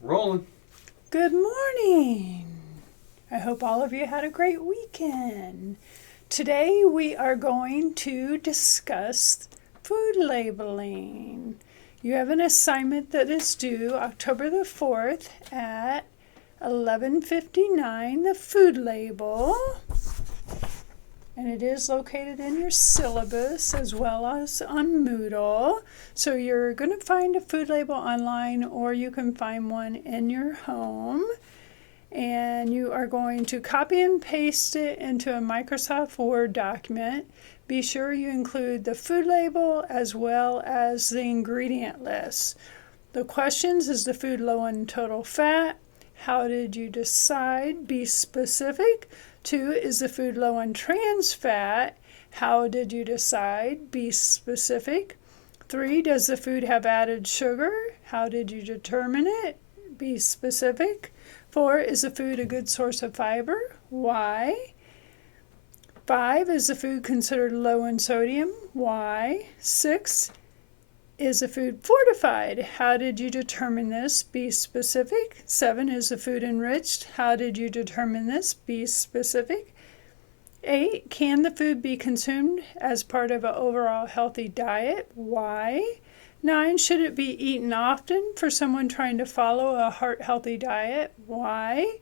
Rolling. Good morning. I hope all of you had a great weekend. Today we are going to discuss food labeling. You have an assignment that is due October the 4th at 11:59, the food label. And it is located in your syllabus as well as on Moodle. So you're going to find a food label online, or you can find one in your home. And you are going to copy and paste it into a Microsoft Word document. Be sure you include the food label as well as the ingredient list. The questions: is the food low in total fat? How did you decide? Be specific. 2, is the food low in trans fat? How did you decide? Be specific. 3, does the food have added sugar? How did you determine it? Be specific. 4, is the food a good source of fiber? Why? 5, is the food considered low in sodium? Why? 6, is the food fortified? How did you determine this? Be specific. 7, is the food enriched? How did you determine this? Be specific. 8, can the food be consumed as part of an overall healthy diet? Why? 9, should it be eaten often for someone trying to follow a heart-healthy diet? Why?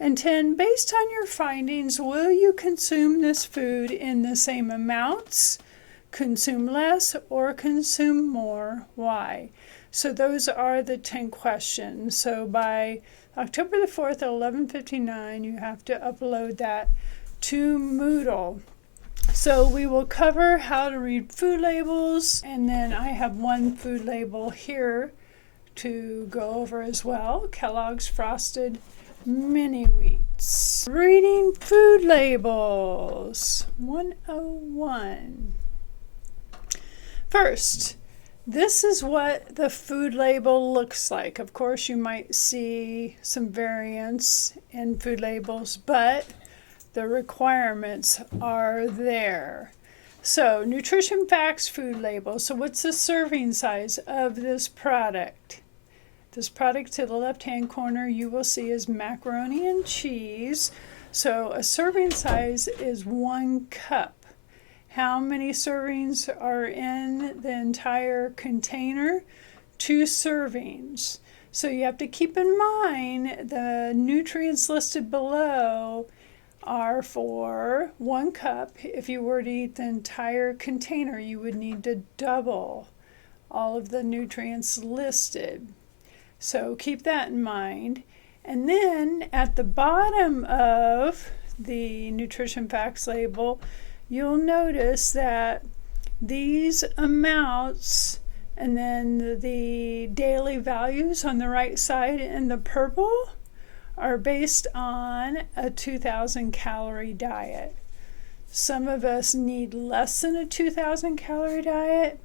And 10, based on your findings, will you consume this food in the same amounts, consume less, or consume more? Why? So those are the 10 questions. So by October the 4th at 11:59, you have to upload that to Moodle. So we will cover how to read food labels, and then I have one food label here to go over as well: Kellogg's Frosted Mini Wheats. Reading food labels 101. First, this is what the food label looks like. Of course, you might see some variance in food labels, but the requirements are there. So, nutrition facts food label. So what's the serving size of this product? This product to the left-hand corner you will see is macaroni and cheese. So a serving size is 1 cup. How many servings are in the entire container? 2 servings. So you have to keep in mind the nutrients listed below are for 1 cup. If you were to eat the entire container, you would need to double all of the nutrients listed. So keep that in mind. And then at the bottom of the nutrition facts label, you'll notice that these amounts and then the daily values on the right side in the purple are based on a 2,000 calorie diet. Some of us need less than a 2,000 calorie diet.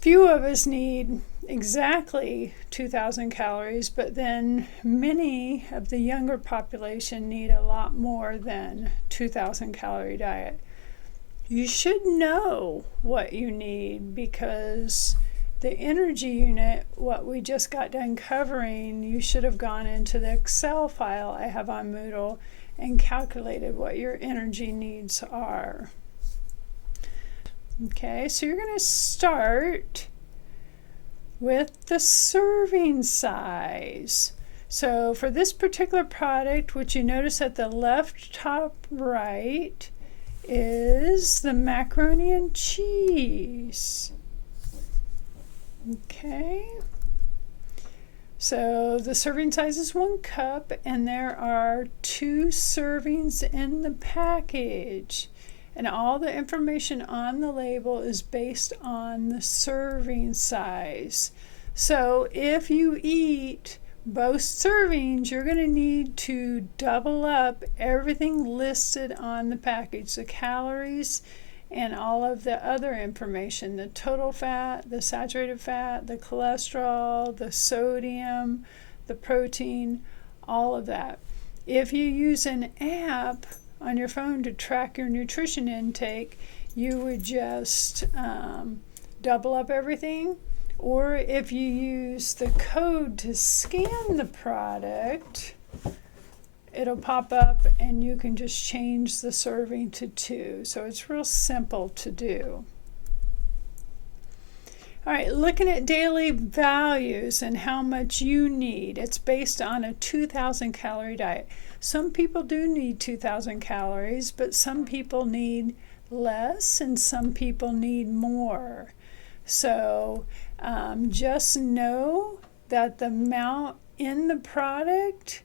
Few of us need exactly 2,000 calories, but then many of the younger population need a lot more than 2,000 calorie diet. You should know what you need, because the energy unit, what we just got done covering, you should have gone into the Excel file I have on Moodle and calculated what your energy needs are. Okay, so you're going to start with the serving size. So for this particular product, what you notice at the left top right is the macaroni and cheese. Okay, so the serving size is 1 cup, and there are 2 servings in the package. And all the information on the label is based on the serving size. So if you eat both servings, you're going to need to double up everything listed on the package: the calories and all of the other information, the total fat, the saturated fat, the cholesterol, the sodium, the protein, all of that. If you use an app on your phone to track your nutrition intake, you would just double up everything. Or if you use the code to scan the product, it'll pop up and you can just change the serving to 2. So it's real simple to do. All right, looking at daily values and how much you need. It's based on a 2,000 calorie diet. Some people do need 2,000 calories, but some people need less and some people need more. So just know that the amount in the product,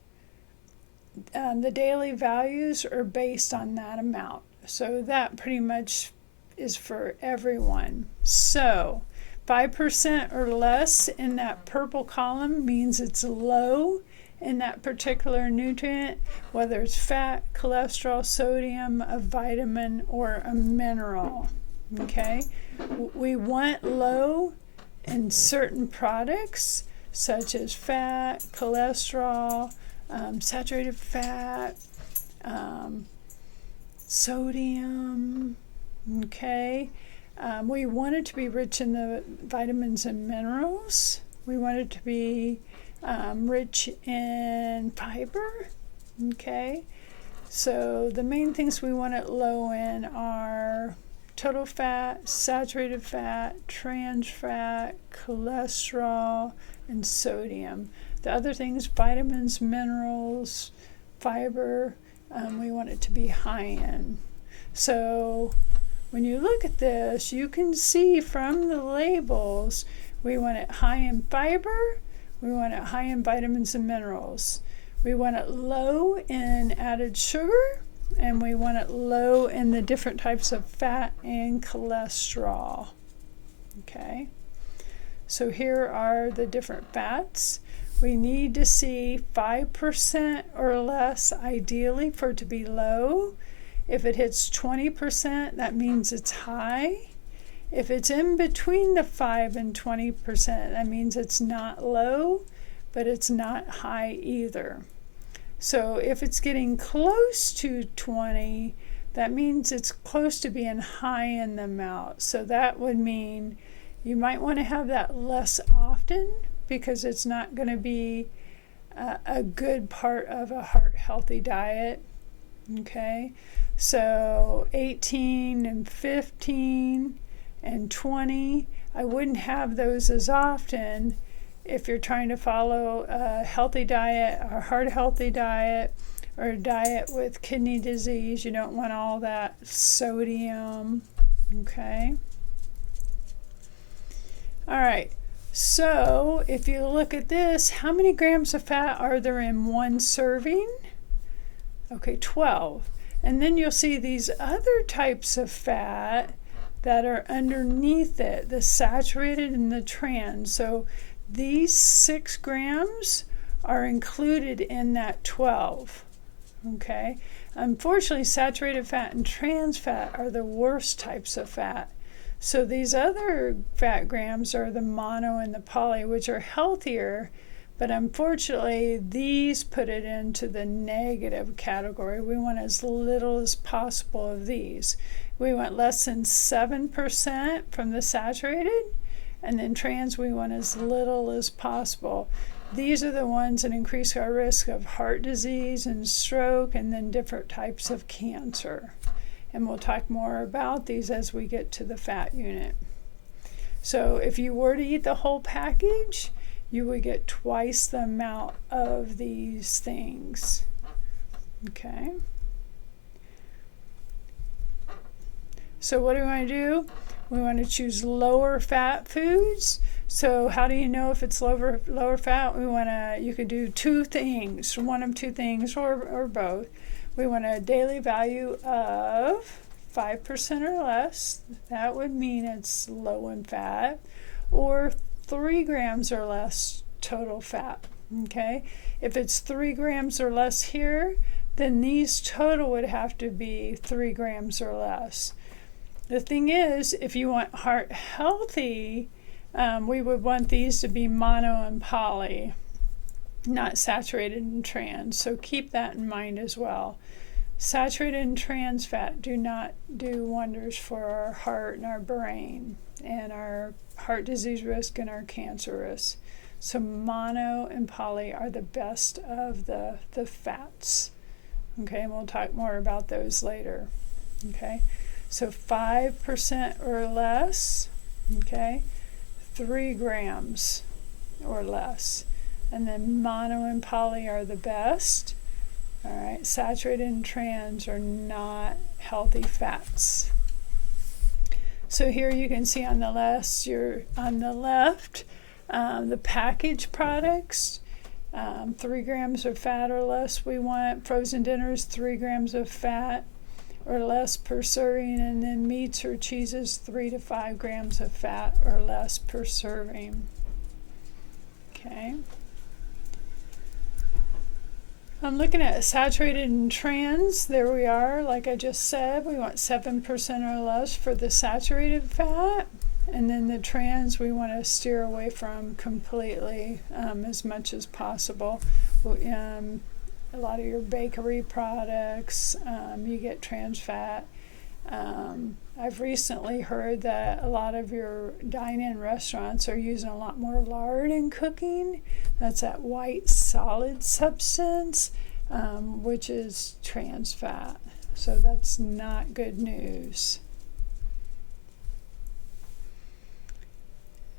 the daily values are based on that amount. So that pretty much is for everyone. So 5% or less in that purple column means it's low in that particular nutrient, whether it's fat, cholesterol, sodium, a vitamin, or a mineral. Okay? We want low in certain products, such as fat, cholesterol, saturated fat, sodium. Okay? We want it to be rich in the vitamins and minerals. We want it to be rich in fiber. Okay? So the main things we want it low in are total fat, saturated fat, trans fat, cholesterol, and sodium. The other things, vitamins, minerals, fiber, we want it to be high in. So when you look at this, you can see from the labels, we want it high in fiber, we want it high in vitamins and minerals. We want it low in added sugar, and we want it low in the different types of fat and cholesterol. Okay, so here are the different fats. We need to see 5% or less, ideally, for it to be low. If it hits 20%, that means it's high. If it's in between the 5 and 20%, that means it's not low, but it's not high either. So if it's getting close to 20, that means it's close to being high in the amount. So that would mean you might want to have that less often, because it's not going to be a good part of a heart-healthy diet. Okay, so 18 and 15 and 20, I wouldn't have those as often if you're trying to follow a healthy diet, a heart-healthy diet, or a diet with kidney disease. You don't want all that sodium. Okay. All right. So if you look at this, how many grams of fat are there in one serving? Okay, 12. And then you'll see these other types of fat that are underneath it, the saturated and the trans. So these 6 grams are included in that 12. Okay. Unfortunately, saturated fat and trans fat are the worst types of fat. So these other fat grams are the mono and the poly, which are healthier, but unfortunately these put it into the negative category. We want as little as possible of these. We want less than 7% from the saturated, and then trans we want as little as possible. These are the ones that increase our risk of heart disease and stroke, and then different types of cancer. And we'll talk more about these as we get to the fat unit. So if you were to eat the whole package, you would get twice the amount of these things. Okay. So what do we want to do? We want to choose lower fat foods. So how do you know if it's lower fat? You could do 2 things, one of 2 things, or both. We want a daily value of 5% or less. That would mean it's low in fat. Or 3 grams or less total fat. Okay? If it's 3 grams or less here, then these total would have to be 3 grams or less. The thing is, if you want heart healthy, we would want these to be mono and poly, not saturated and trans. So keep that in mind as well. Saturated and trans fat do not do wonders for our heart and our brain and our heart disease risk and our cancer risk. So mono and poly are the best of the fats. Okay, and we'll talk more about those later. Okay, so 5% or less, okay, 3 grams or less. And then mono and poly are the best. All right, saturated and trans are not healthy fats. So here you can see on the left, the packaged products, 3 grams of fat or less we want. Frozen dinners, 3 grams of fat or less per serving. And then meats or cheeses, 3 to 5 grams of fat or less per serving. Okay. I'm looking at saturated and trans. There we are. Like I just said, we want 7% or less for the saturated fat. And then the trans we want to steer away from completely as much as possible. A lot of your bakery products, you get trans fat. I've recently heard that a lot of your dine-in restaurants are using a lot more lard in cooking. That's that white solid substance, which is trans fat. So that's not good news.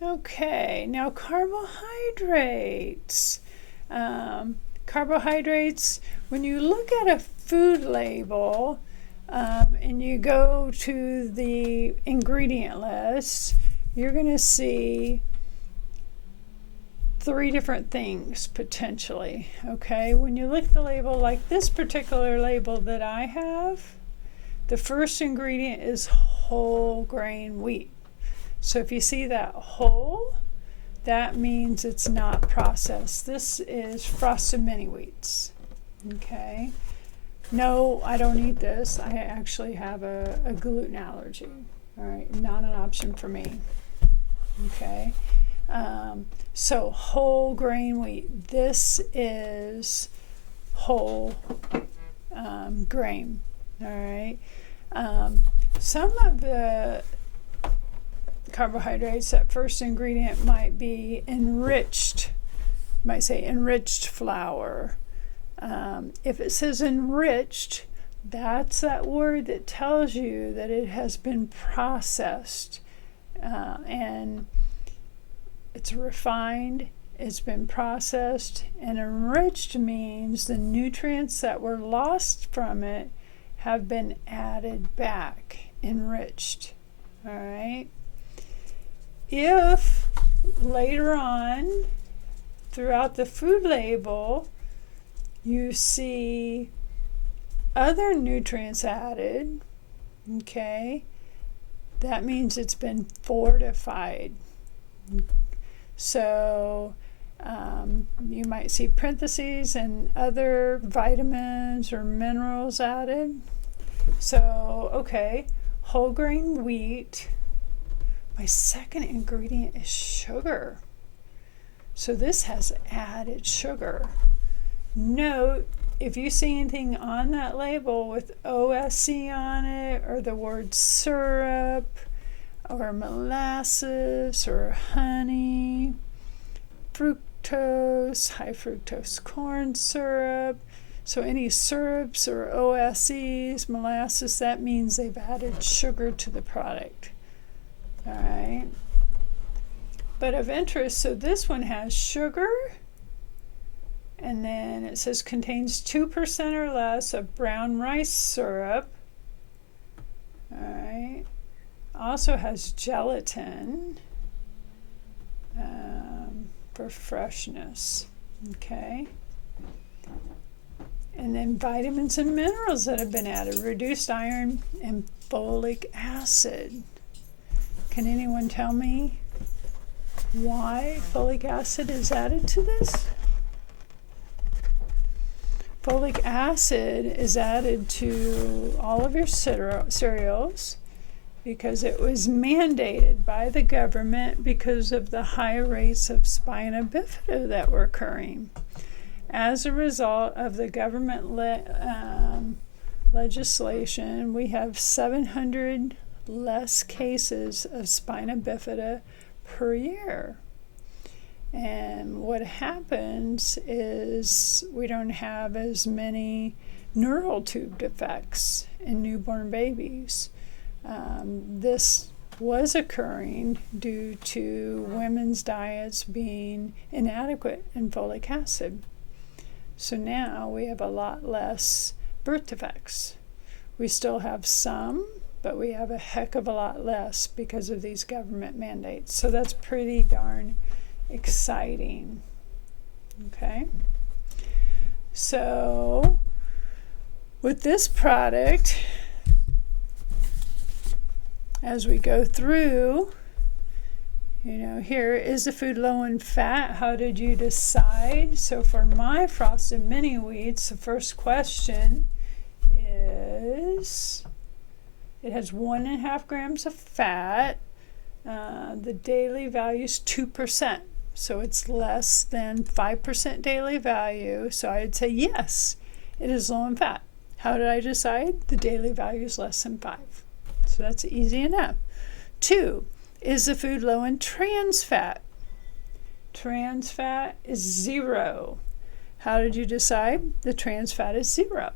Okay, now carbohydrates. Carbohydrates, when you look at a food label, and you go to the ingredient list, you're going to see 3 different things potentially. Okay, when you look at the label, like this particular label that I have, the first ingredient is whole grain wheat. So if you see that whole, that means it's not processed. This is frosted mini wheats. Okay. No, I don't eat this. I actually have a gluten allergy. All right, not an option for me. Okay, so whole grain wheat. This is whole grain. All right, some of the carbohydrates, that first ingredient might be enriched. Might say enriched flour. If it says enriched, that's that word that tells you that it has been processed, and it's refined, it's been processed, and enriched means the nutrients that were lost from it have been added back, enriched. All right. If later on throughout the food label you see other nutrients added, okay, that means it's been fortified. So you might see parentheses and other vitamins or minerals added. So, okay, whole grain wheat. My second ingredient is sugar. So this has added sugar. Note, if you see anything on that label with OSC on it, or the word syrup, or molasses, or honey, fructose, high fructose corn syrup, so any syrups or OSCs, molasses, that means they've added sugar to the product. All right. But of interest, so this one has sugar, and then it says contains 2% or less of brown rice syrup. All right. Also has gelatin for freshness. Okay. And then vitamins and minerals that have been added, reduced iron and folic acid. Can anyone tell me why folic acid is added to this? Folic acid is added to all of your cereals because it was mandated by the government because of the high rates of spina bifida that were occurring. As a result of the government legislation, we have 700 less cases of spina bifida per year. And what happens is we don't have as many neural tube defects in newborn babies. This was occurring due to women's diets being inadequate in folic acid. So now we have a lot less birth defects. We still have some, but we have a heck of a lot less because of these government mandates. So that's pretty darn exciting. Okay. So with this product, as we go through, here is the food low in fat. How did you decide? So for my frosted mini wheats, the first question is, it has 1.5 grams of fat. The daily value is 2%. So it's less than 5% daily value. So I'd say yes, it is low in fat. How did I decide? The daily value is less than 5. So that's easy enough. 2, is the food low in trans fat? Trans fat is 0. How did you decide? The trans fat is 0.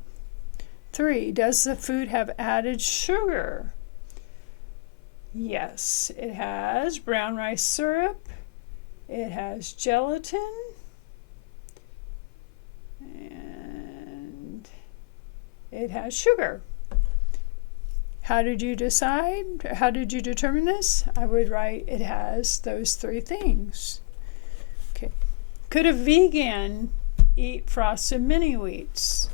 3, does the food have added sugar? Yes, it has brown rice syrup, it has gelatin, and it has sugar. How did you decide? How did you determine this? I would write it has those 3 things. Okay. Could a vegan eat frosted mini wheats?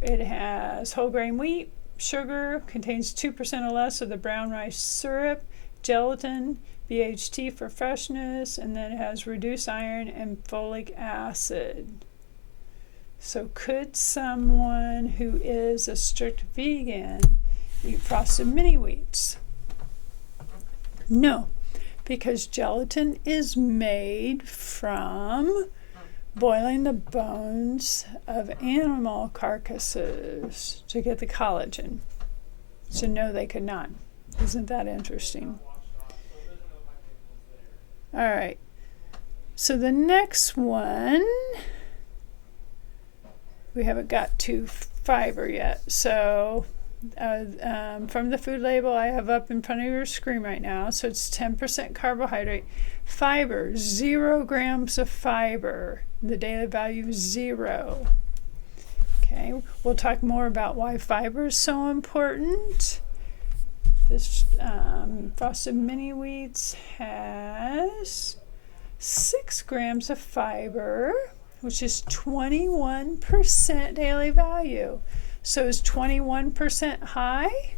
It has whole grain wheat, sugar, contains 2% or less of the brown rice syrup, gelatin, BHT for freshness, and then it has reduced iron and folic acid. So could someone who is a strict vegan eat frosted mini wheats? No, because gelatin is made from boiling the bones of animal carcasses to get the collagen. So no, they could not. Isn't that interesting? All right. So the next one, we haven't got to fiber yet. So from the food label I have up in front of your screen right now, so it's 10% carbohydrate. Fiber, 0 grams of fiber. The daily value is 0. Okay, we'll talk more about why fiber is so important. This frosted mini wheats has 6 grams of fiber, which is 21% daily value. So is 21% high?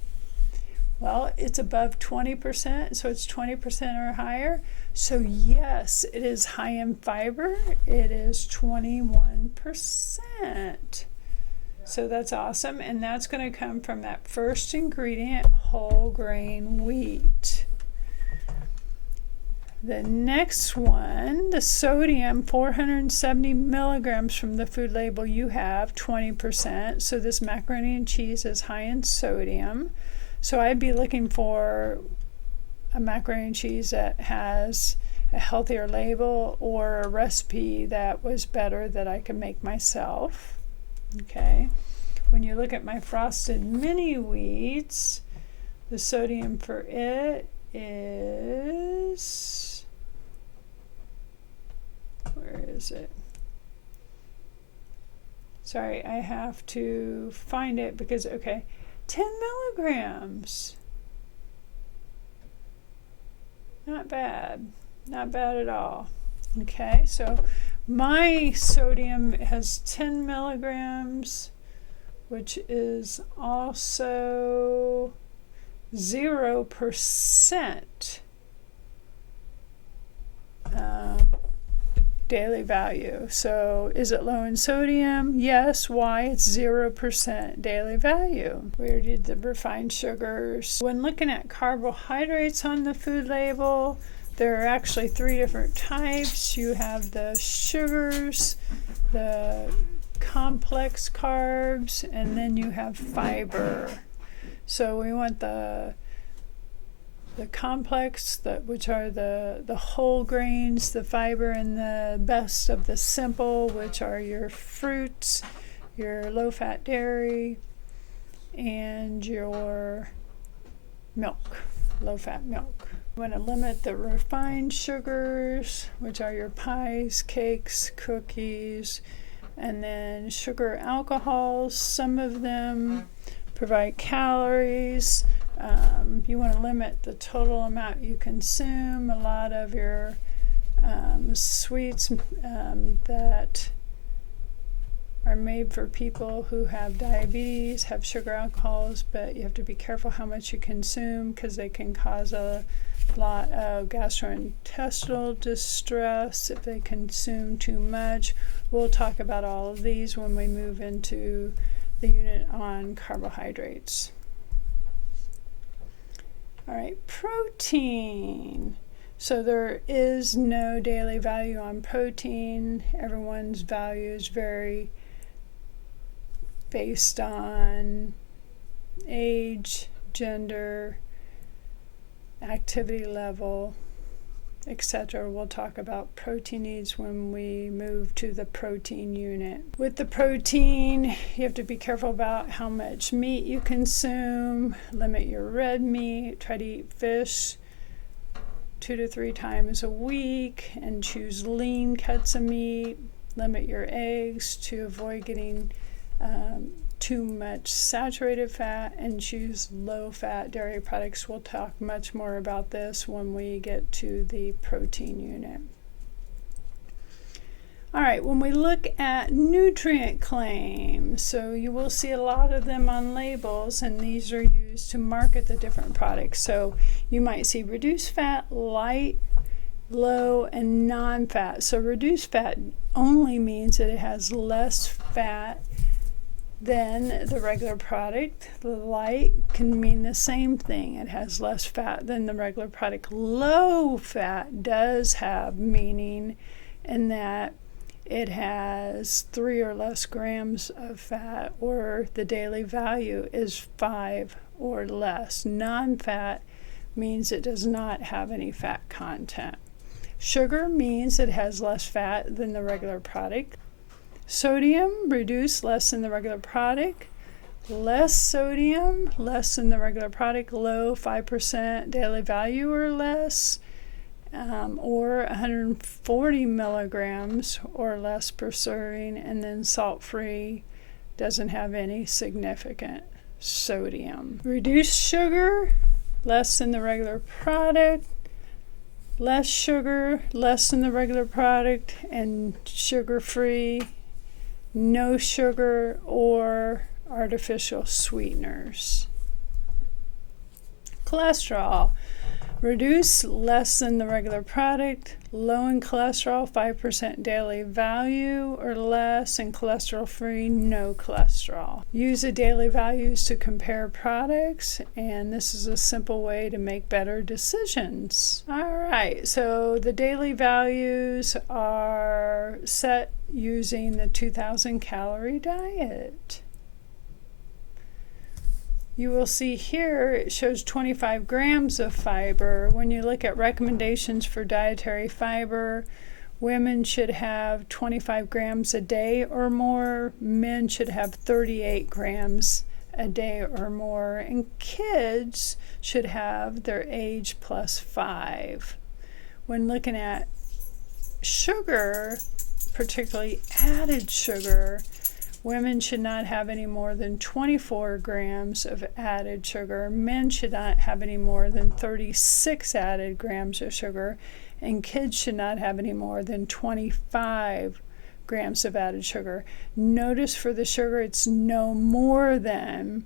Well, it's above 20%, so it's 20% or higher. So yes, it is high in fiber. It is 21%. So that's awesome, and that's going to come from that first ingredient, whole grain wheat. The next one, the sodium, 470 milligrams from the food label, you have 20%. So this macaroni and cheese is high in sodium. So I'd be looking for a macaroni and cheese that has a healthier label or a recipe that was better that I can make myself. Okay. When you look at my frosted mini wheats, the sodium for it is, where is it? Sorry, I have to find it because, okay, 10 milligrams. Not bad. Not bad at all. Okay, so my sodium has 10 milligrams, which is also 0% daily value. So is it low in sodium? Yes. Why? It's 0% daily value. We already did the refined sugars. When looking at carbohydrates on the food label, there are actually 3 different types. You have the sugars, the complex carbs, and then you have fiber. So we want the the complex, which are the whole grains, the fiber, and the best of the simple, which are your fruits, your low-fat dairy, and your milk, low-fat milk. You want to limit the refined sugars, which are your pies, cakes, cookies, and then sugar alcohols. Some of them provide calories. You want to limit the total amount you consume. A lot of your sweets that are made for people who have diabetes have sugar alcohols, but you have to be careful how much you consume because they can cause a lot of gastrointestinal distress if they consume too much. We'll talk about all of these when we move into the unit on carbohydrates. All right, protein. So there is no daily value on protein. Everyone's values vary based on age, gender, activity level, etc. We'll talk about protein needs when we move to the protein unit. With the protein, you have to be careful about how much meat you consume. Limit your red meat. Try to eat fish 2 to 3 times a week and choose lean cuts of meat. Limit your eggs to avoid getting too much saturated fat, and choose low-fat dairy products. We'll talk much more about this when we get to the protein unit. All right, when we look at nutrient claims, so you will see a lot of them on labels, and these are used to market the different products. So you might see reduced fat, light, low, and non-fat. So reduced fat only means that it has less fat than the regular product. The light can mean the same thing. It has less fat than the regular product. Low fat does have meaning in that it has 3 or less grams of fat, or the daily value is 5 or less. Non-fat means it does not have any fat content. Sugar means it has less fat than the regular product. Sodium, reduced, less than the regular product. Less sodium, less than the regular product. Low, 5% daily value or less, or 140 milligrams or less per serving. And then salt-free, doesn't have any significant sodium. Reduced sugar, less than the regular product. Less sugar, less than the regular product, and sugar-free, no sugar or artificial sweeteners. Cholesterol, reduced, less than the regular product, low in cholesterol, 5% daily value or less, and cholesterol-free, no cholesterol. Use the daily values to compare products, and this is a simple way to make better decisions. All right, so the daily values are set using the 2,000 calorie diet. You will see here it shows 25 grams of fiber. When you look at recommendations for dietary fiber, women should have 25 grams a day or more. Men should have 38 grams a day or more. And kids should have their age plus 5. When looking at sugar, particularly added sugar, women should not have any more than 24 grams of added sugar. Men should not have any more than 36 added grams of sugar. And kids should not have any more than 25 grams of added sugar. Notice for the sugar, it's no more than,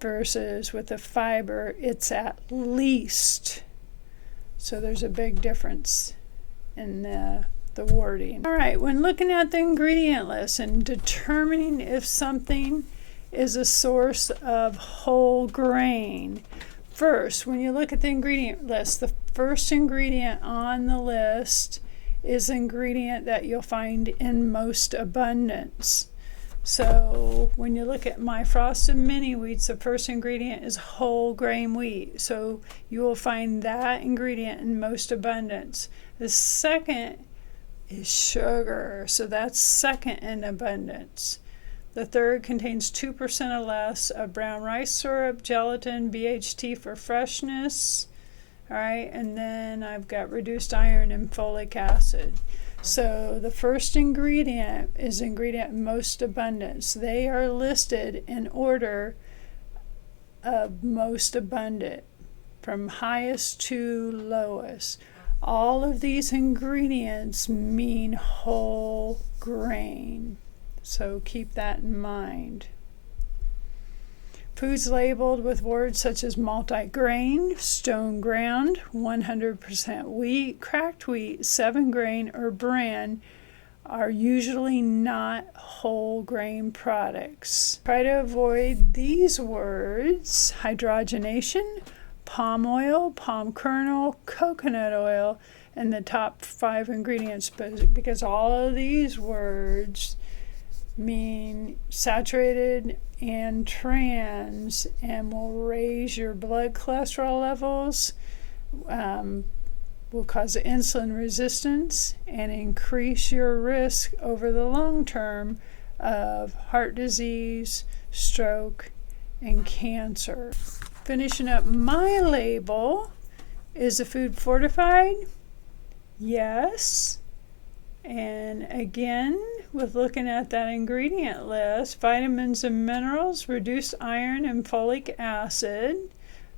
versus with the fiber, it's at least. So there's a big difference in the wording. All right, when looking at the ingredient list and determining if something is a source of whole grain, first, when you look at the ingredient list, the first ingredient on the list is an ingredient that you'll find in most abundance. So when you look at my frosted mini wheats, the first ingredient is whole grain wheat. So you will find that ingredient in most abundance. The second is sugar. So that's second in abundance. The third contains 2% or less of brown rice syrup, gelatin, BHT for freshness. All right, and then I've got reduced iron and folic acid. So the first ingredient is ingredient most abundance. They are listed in order of most abundant, from highest to lowest. All of these ingredients mean whole grain. So keep that in mind. Foods labeled with words such as multi-grain, stone ground, 100% wheat, cracked wheat, 7-grain, or bran are usually not whole grain products. Try to avoid these words: hydrogenation, palm oil, palm kernel, coconut oil, and the top 5 ingredients, because all of these words mean saturated and trans and will raise your blood cholesterol levels, will cause insulin resistance, and increase your risk over the long term of heart disease, stroke, and cancer. Finishing up my label, is the food fortified? Yes. And again, with looking at that ingredient list, vitamins and minerals, reduced iron and folic acid,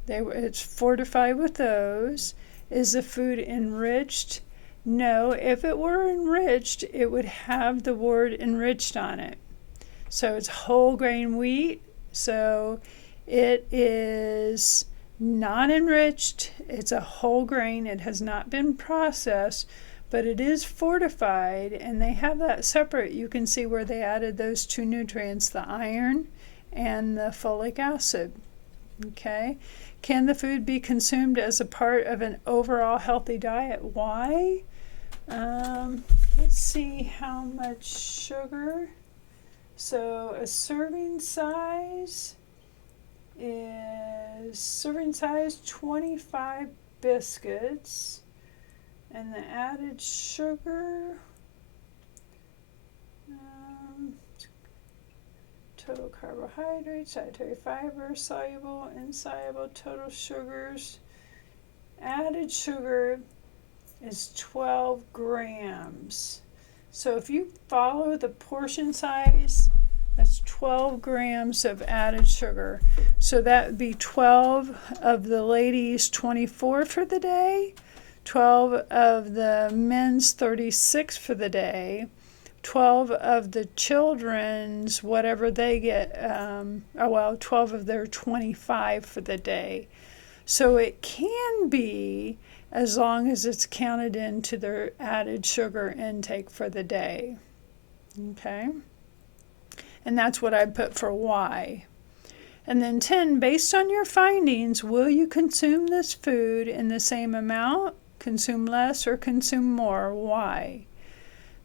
it's fortified with those. Is the food enriched? No, if it were enriched, it would have the word enriched on it. So it's whole grain wheat, so it is not enriched. It's a whole grain. It has not been processed, but it is fortified, and they have that separate. You can see where they added those 2 nutrients, the iron and the folic acid. Okay. Can the food be consumed as a part of an overall healthy diet? Why? Let's see how much sugar. So a serving size is 25 biscuits. And the added sugar, total carbohydrates, dietary fiber, soluble, insoluble, total sugars. Added sugar is 12 grams. So if you follow the portion size, that's 12 grams of added sugar. So that would be 12 of the ladies' 24 for the day. 12 of the men's 36 for the day, 12 of the children's, whatever they get, 12 of their 25 for the day. So it can be, as long as it's counted into their added sugar intake for the day. Okay? And that's what I put for why. And then 10, based on your findings, will you consume this food in the same amount? Consume less or consume more? Why?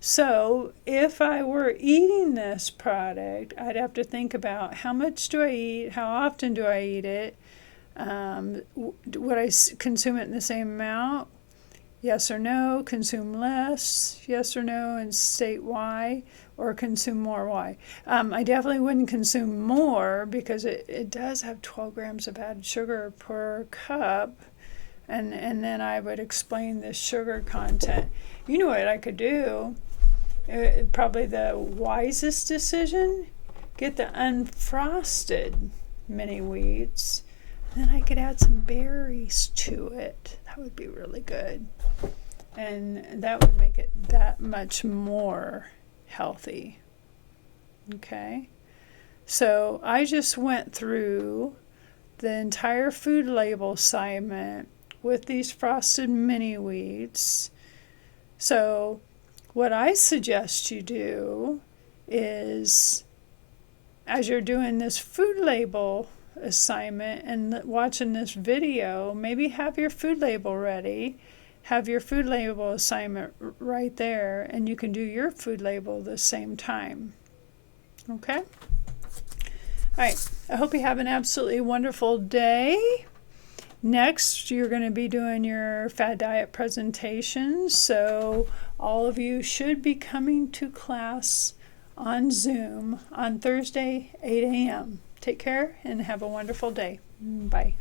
So if I were eating this product, I'd have to think about how much do I eat, how often do I eat it, would I consume it in the same amount? Yes or no. Consume less? Yes or no, and state why, or consume more? Why? I definitely wouldn't consume more, because it does have 12 grams of added sugar per cup. And then I would explain the sugar content. You know what I could do? Probably the wisest decision, get the unfrosted mini wheats. Then I could add some berries to it. That would be really good. And that would make it that much more healthy. Okay? So I just went through the entire food label assignment with these frosted mini wheats. So what I suggest you do is, as you're doing this food label assignment and watching this video, maybe have your food label ready, have your food label assignment right there, and you can do your food label the same time. Okay? All right. I hope you have an absolutely wonderful day. Next, you're going to be doing your Fad Diet presentation. So all of you should be coming to class on Zoom on Thursday, 8 a.m. Take care and have a wonderful day. Bye.